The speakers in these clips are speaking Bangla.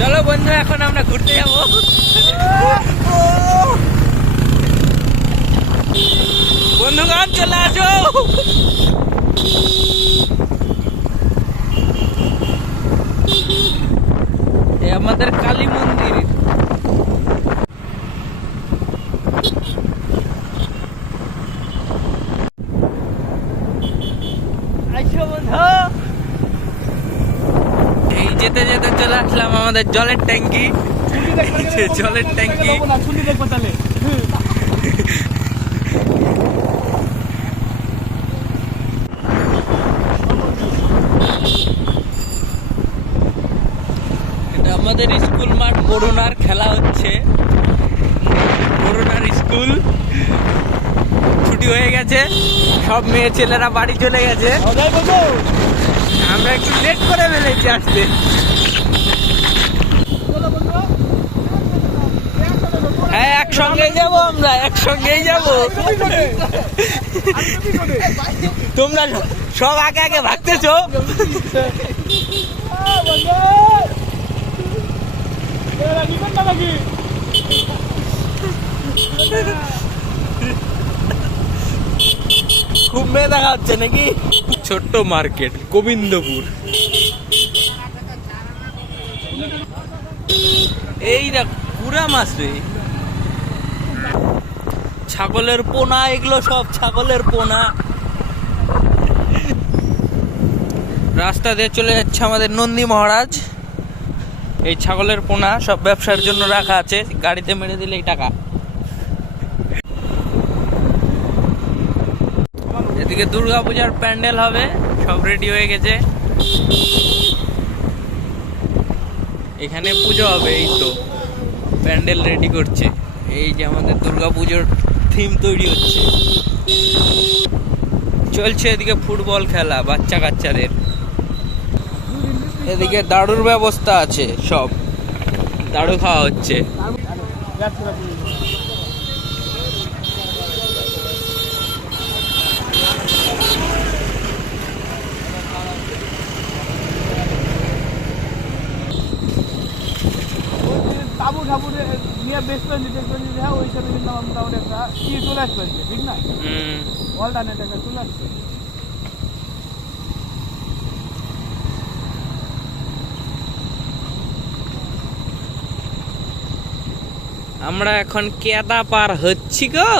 চলো বন্ধু, এখন আমরা ঘুরতে যাব। বন্ধুগণ চলে আসো। আমাদের কালী মন্দির। এই যেতে যেতে চলে আসলাম আমাদের জলের ট্যাঙ্কি। জলের ট্যাঙ্কি এটা আমাদের স্কুল মাঠ। করোনার খেলা হচ্ছে, করোনার স্কুল ছুটি হয়ে গেছে, সব মেয়ে ছেলেরা বাড়ি চলে গেছে। আমরা একটু লেট করে ফেলেছি আসতে। হ্যাঁ, একসঙ্গেই যাবো, আমরা একসঙ্গেই যাবো। তোমরা সব আগে আগে ভাগতেছো। খুব মেয়ে দেখা হচ্ছে নাকি? ছোট্ট মার্কেট গোবিন্দপুর। এই দেখ পুরা মাছ রে, ছাগলের পোনা, এগুলো সব ছাগলের পোনা। রাস্তা দিয়ে চলে যাচ্ছে আমাদের নন্দী মহারাজ। এই ছাগলের পোনা সব ব্যবসার জন্য রাখা আছে, গাড়িতে মেরে দিলেই টাকা। এদিকে দুর্গাপূজার প্যান্ডেল হবে, সব রেডি হয়ে গেছে। এখানে পুজো হবে, এই তো প্যান্ডেল রেডি করছে। এই যে আমাদের দুর্গাপুজোর থিম তৈরি হচ্ছে, চলছে। এদিকে ফুটবল খেলা বাচ্চা কাচ্চাদের। এদিকে দাড়ুর ব্যবস্থা আছে, সব দাড়ু খাওয়া হচ্ছে। তাবু ঠাবুর নিয়ে বেশ করে নিতে হ্যাঁ, ওই হিসাবে কিন্তু আমার মোটামুটি একটা ইয়ে চলে আসবে, ঠিক না? অল্টারনেট একটা চলে আসছে। আমরা এখন কেদা পার হচ্ছি গো।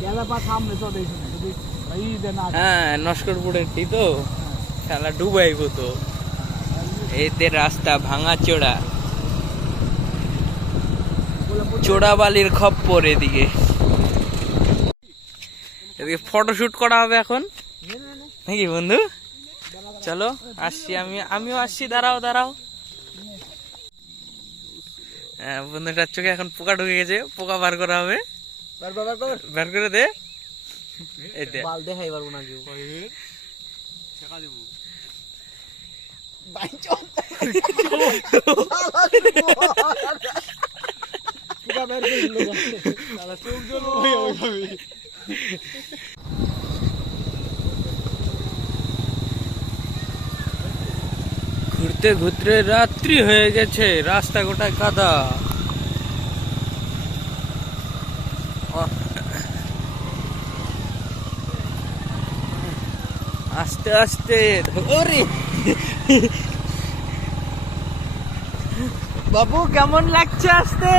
কেদা পা সামনে চলে এখানে, হ্যাঁ, নস্করপুরের তো খেলা ডুবাইব তো। এতে রাস্তা ভাঙা চোড়া, চোড়া বালির খপ্পর। এদিকে এদিকে ফটোশুট করা হবে এখন নাকি বন্ধু? চলো আসছি, আমিও আসছি। দাঁড়াও দাঁড়াও। হ্যাঁ, বন্ধুটার চোখে এখন পোকা ঢুকে গেছে, পোকা বার করা হবে। বার করে দে। দেখাই পারবো না কেউ। ঘুরতে ঘুরতে রাত্রি হয়ে গেছে, রাস্তা গোটায় কাদা। আস্তে আস্তে ওরে বাবু, কেমন লাগছে আসতে?